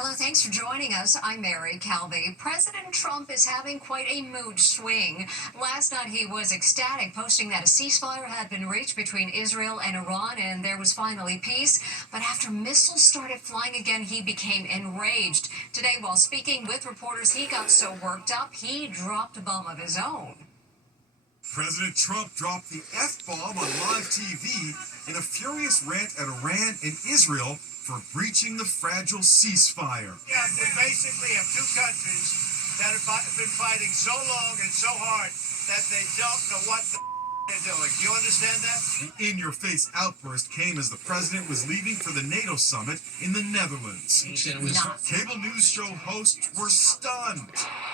Hello, thanks for joining us. I'm Mary Calvi. President Trump is having quite a mood swing. Last night he was ecstatic, posting that a ceasefire had been reached between Israel and Iran and there was finally peace. But after missiles started flying again, he became enraged. Today, while speaking with reporters, he got so worked up, he dropped a bomb of his own. President Trump dropped the F-bomb on live TV in a furious rant at Iran and Israel for breaching the fragile ceasefire. Yeah, we basically have two countries that have been fighting so long and so hard that they don't know what they're doing. Do you understand that? The in-your-face outburst came as the president was leaving for the NATO summit in the Netherlands. Cable news show hosts were stunned.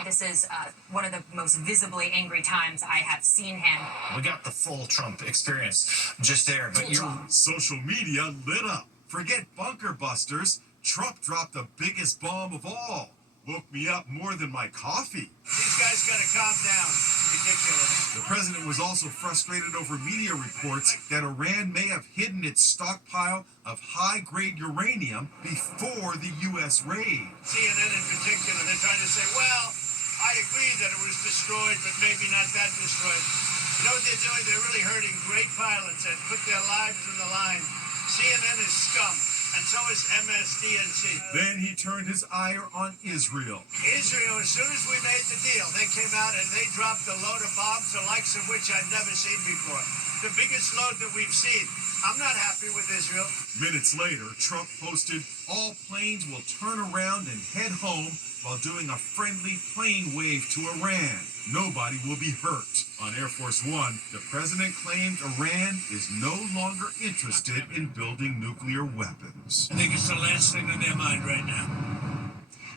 This is one of the most visibly angry times I have seen him. We got the full Trump experience just there, but Social media lit up. Forget bunker busters. Trump dropped the biggest bomb of all. Woke me up more than my coffee. These guys got to calm down. Ridiculous. The president was also frustrated over media reports that Iran may have hidden its stockpile of high-grade uranium before the U.S. raid. CNN in particular, they're trying to say, well, I agree that it was destroyed, but maybe not that destroyed. You know what they're doing? They're really hurting great pilots that put their lives on the line. CNN is scum, and so is MSDNC. Then he turned his ire on Israel. Israel, as soon as we made the deal, they came out and they dropped a load of bombs, the likes of which I've never seen before. The biggest load that we've seen. I'm not happy with Israel. Minutes later, Trump posted, all planes will turn around and head home while doing a friendly plane wave to Iran. Nobody will be hurt. On Air Force One, the president claimed Iran is no longer interested in building nuclear weapons. I think it's the last thing on their mind right now.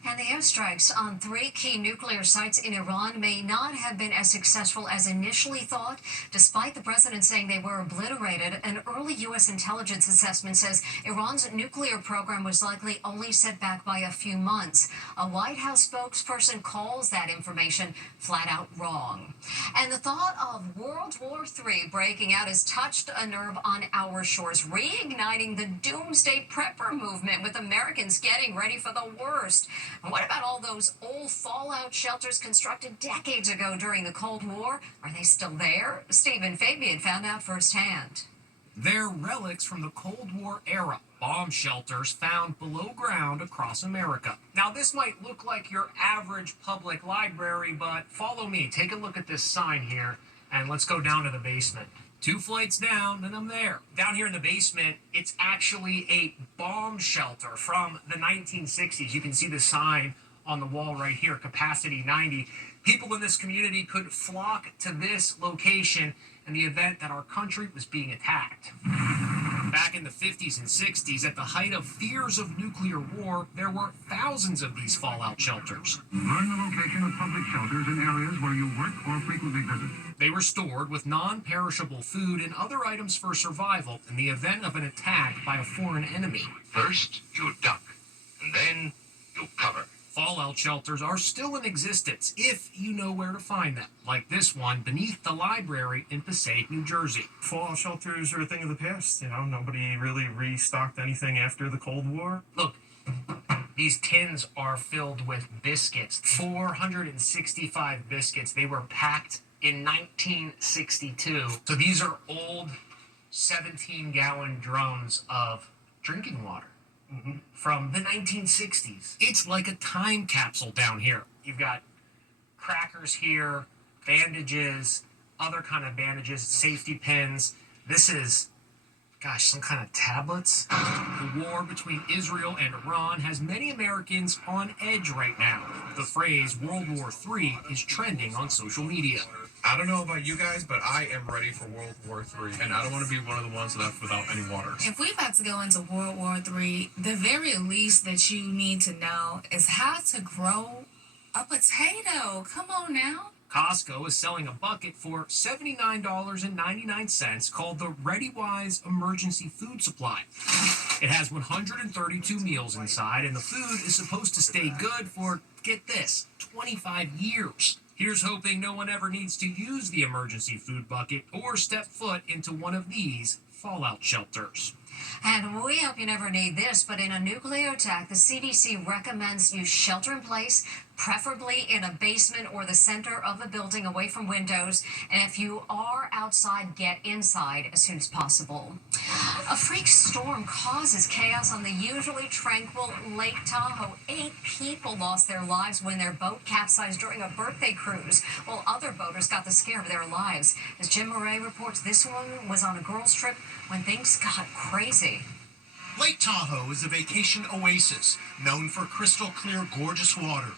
And the airstrikes on 3 key nuclear sites in Iran may not have been as successful as initially thought, despite the president saying they were obliterated. An early U.S. intelligence assessment says Iran's nuclear program was likely only set back by a few months. A White House spokesperson calls that information flat out wrong. And the thought of World War III breaking out has touched a nerve on our shores, reigniting the doomsday prepper movement with Americans getting ready for the worst. And what about all those old fallout shelters constructed decades ago during the Cold War? Are they still there? Stephen Fabian found out firsthand. They're relics from the Cold War era, bomb shelters found below ground across America. Now, this might look like your average public library, but follow me. Take a look at this sign here, and let's go down to the basement. 2 flights down, and I'm there. Down here in the basement, it's actually a bomb shelter from the 1960s. You can see the sign on the wall right here, capacity 90. People in this community could flock to this location in the event that our country was being attacked. Back in the 50s and 60s, at the height of fears of nuclear war, there were thousands of these fallout shelters. Learn the location of public shelters in areas where you work or frequently visit. They were stored with non-perishable food and other items for survival in the event of an attack by a foreign enemy. First, you duck, and then you cover. Fallout shelters are still in existence if you know where to find them, like this one beneath the library in Passaic, New Jersey. Fallout shelters are a thing of the past. You know, nobody really restocked anything after the Cold War. Look, these tins are filled with biscuits, 465 biscuits. They were packed in 1962. So these are old 17-gallon drums of drinking water. From the 1960s. It's like a time capsule down here. You've got crackers here, bandages, other kind of bandages, safety pins. This is, gosh, some kind of tablets. The war between Israel and Iran has many Americans on edge right now. The phrase World War III is trending on social media. I don't know about you guys, but I am ready for World War III, and I don't want to be one of the ones left without any water. If we're about to go into World War III, the very least that you need to know is how to grow a potato. Come on now. Costco is selling a bucket for $79.99 called the ReadyWise Emergency Food Supply. It has 132 meals inside, and the food is supposed to stay good for, get this, 25 years. Here's hoping no one ever needs to use the emergency food bucket or step foot into one of these fallout shelters. And we hope you never need this, but in a nuclear attack, the CDC recommends you shelter in place, preferably in a basement or the center of a building away from windows. And if you are outside, get inside as soon as possible. A freak storm causes chaos on the usually tranquil Lake Tahoe. 8 people lost their lives when their boat capsized during a birthday cruise, while other boaters got the scare of their lives. As Jim Murray reports, this one was on a girls' trip when things got crazy. Lake Tahoe is a vacation oasis known for crystal clear, gorgeous water.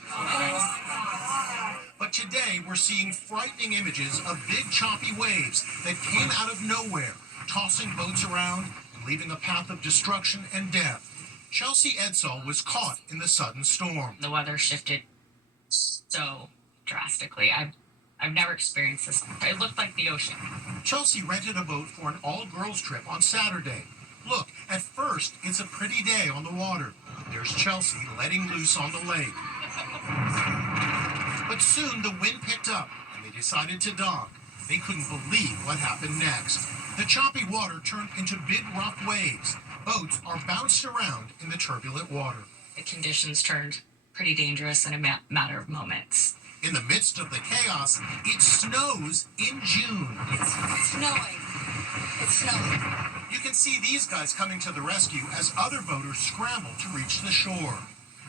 But today we're seeing frightening images of big choppy waves that came out of nowhere, tossing boats around and leaving a path of destruction and death. Chelsea Edsall was caught in the sudden storm. The weather shifted so drastically. I've never experienced this. It looked like the ocean. Chelsea rented a boat for an all-girls trip on Saturday. Look, at first, it's a pretty day on the water. There's Chelsea letting loose on the lake. But soon the wind picked up and they decided to dock. They couldn't believe what happened next. The choppy water turned into big rough waves. Boats are bounced around in the turbulent water. The conditions turned pretty dangerous in a matter of moments. In the midst of the chaos, it snows in June. It's snowing. It's snowing. You can see these guys coming to the rescue as other boaters scramble to reach the shore.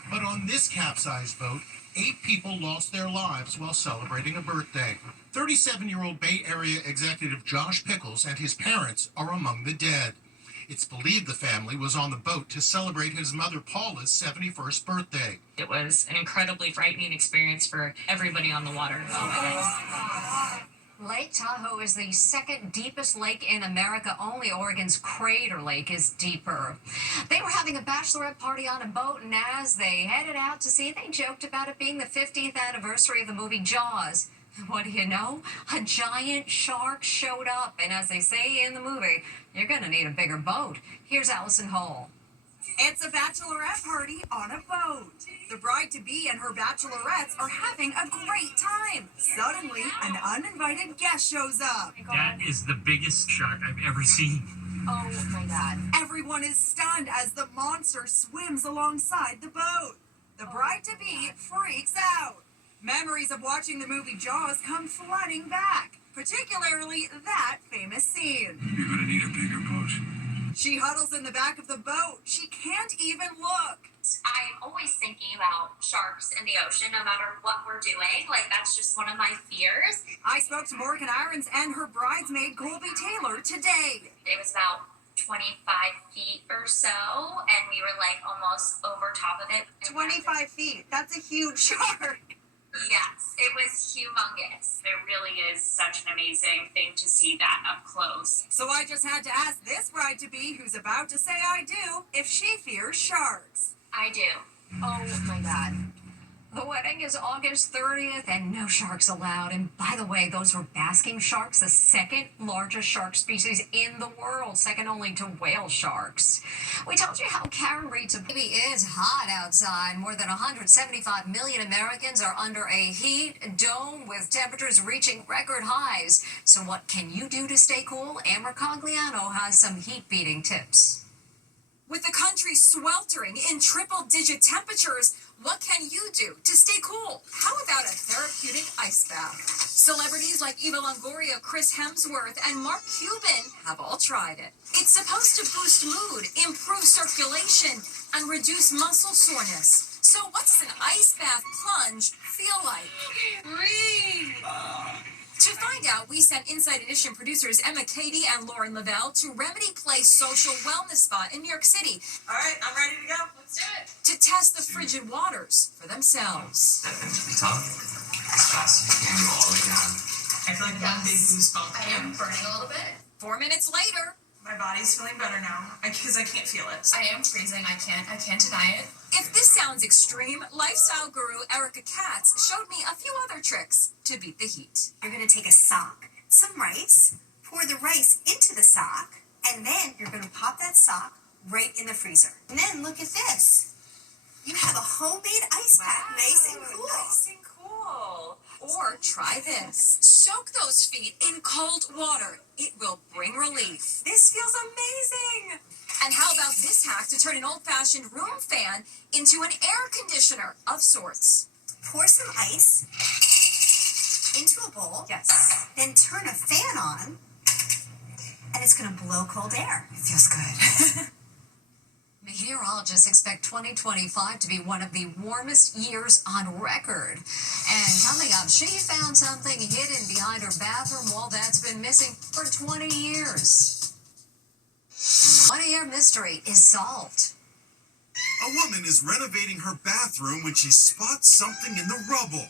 But on this capsized boat, 8 people lost their lives while celebrating a birthday. 37-year-old Bay Area executive Josh Pickles and his parents are among the dead. It's believed the family was on the boat to celebrate his mother Paula's 71st birthday. It was an incredibly frightening experience for everybody on the water. Lake Tahoe is the second deepest lake in America. Only Oregon's Crater Lake is deeper. They were having a bachelorette party on a boat, and as they headed out to sea, they joked about it being the 50th anniversary of the movie Jaws. What do you know? A giant shark showed up, and as they say in the movie, you're going to need a bigger boat. Here's Allison Hall. It's a bachelorette party on a boat. The bride-to-be and her bachelorettes are having a great time. Suddenly, an uninvited guest shows up. That is the biggest shark I've ever seen. Oh my God. Everyone is stunned as the monster swims alongside the boat. The bride-to-be freaks out. Memories of watching the movie Jaws come flooding back, particularly that famous scene. You're gonna need a bigger boat. She huddles in the back of the boat. She can't even look. I'm always thinking about sharks in the ocean, no matter what we're doing. Like, that's just one of my fears. I spoke to Morgan Irons and her bridesmaid, Colby Taylor, today. It was about 25 feet or so, and we were, like, almost over top of it. 25 feet. That's a huge shark. Yes, it was humongous. It really is such an amazing thing to see that up close. So I just had to ask this bride-to-be, who's about to say I do, if she fears sharks. I do. Oh my God. The wedding is August 30th and no sharks allowed. And by the way, those were basking sharks, the second largest shark species in the world, second only to whale sharks. We told you how Karen Reed's baby is hot outside. More than 175 million Americans are under a heat dome with temperatures reaching record highs. So what can you do to stay cool? Amber Cogliano has some heat-beating tips. With the country sweltering in triple-digit temperatures, what can you do to stay cool? How about a therapeutic ice bath? Celebrities like Eva Longoria, Chris Hemsworth, and Mark Cuban have all tried it. It's supposed to boost mood, improve circulation, and reduce muscle soreness. So what's an ice bath plunge feel like? Breathe! To find out, we sent Inside Edition producers Emma Cady and Lauren Lavelle to Remedy Place Social Wellness Spa in New York City. All right, I'm ready to go. Let's do it. To test the frigid waters for themselves. Step into the tub as fast as you can, go all the way down. I feel like one big goosebump. I am burning a little bit. 4 minutes later. My body's feeling better now, because I can't feel it. I am freezing. I can't deny it. If this sounds extreme, lifestyle guru Erica Katz showed me a few other tricks to beat the heat. You're going to take a sock, some rice, pour the rice into the sock, and then you're going to pop that sock right in the freezer. And then look at this. You have a homemade ice pack, nice and cool. Nice and cool. Or try this. Soak those feet in cold water. It will bring relief. This feels amazing. And how about this hack to turn an old-fashioned room fan into an air conditioner of sorts? Pour some ice into a bowl. Yes. Then turn a fan on, and it's going to blow cold air. It feels good. Meteorologists expect 2025 to be one of the warmest years on record. And coming up, she found something hidden behind her bathroom wall that's been missing for 20 years. One air mystery is solved. A woman is renovating her bathroom when she spots something in the rubble.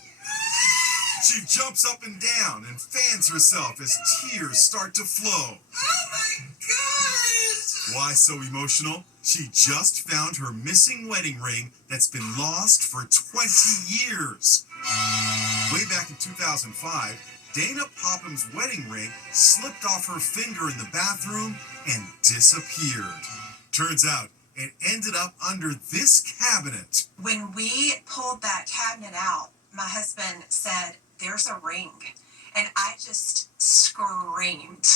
She jumps up and down and fans herself as tears start to flow. Oh my gosh! Why so emotional? She just found her missing wedding ring that's been lost for 20 years. Way back in 2005, Dana Popham's wedding ring slipped off her finger in the bathroom and disappeared. Turns out, it ended up under this cabinet. When we pulled that cabinet out, my husband said, "There's a ring." And I just screamed.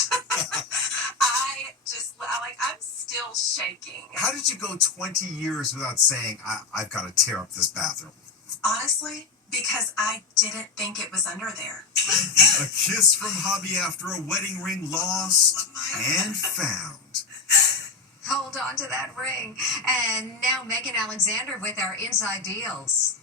I'm still shaking. How did you go 20 years without saying, I've got to tear up this bathroom? Honestly, because I didn't think it was under there. A kiss from hubby after a wedding ring lost and found. Hold on to that ring. And now Megan Alexander with our Inside Deals.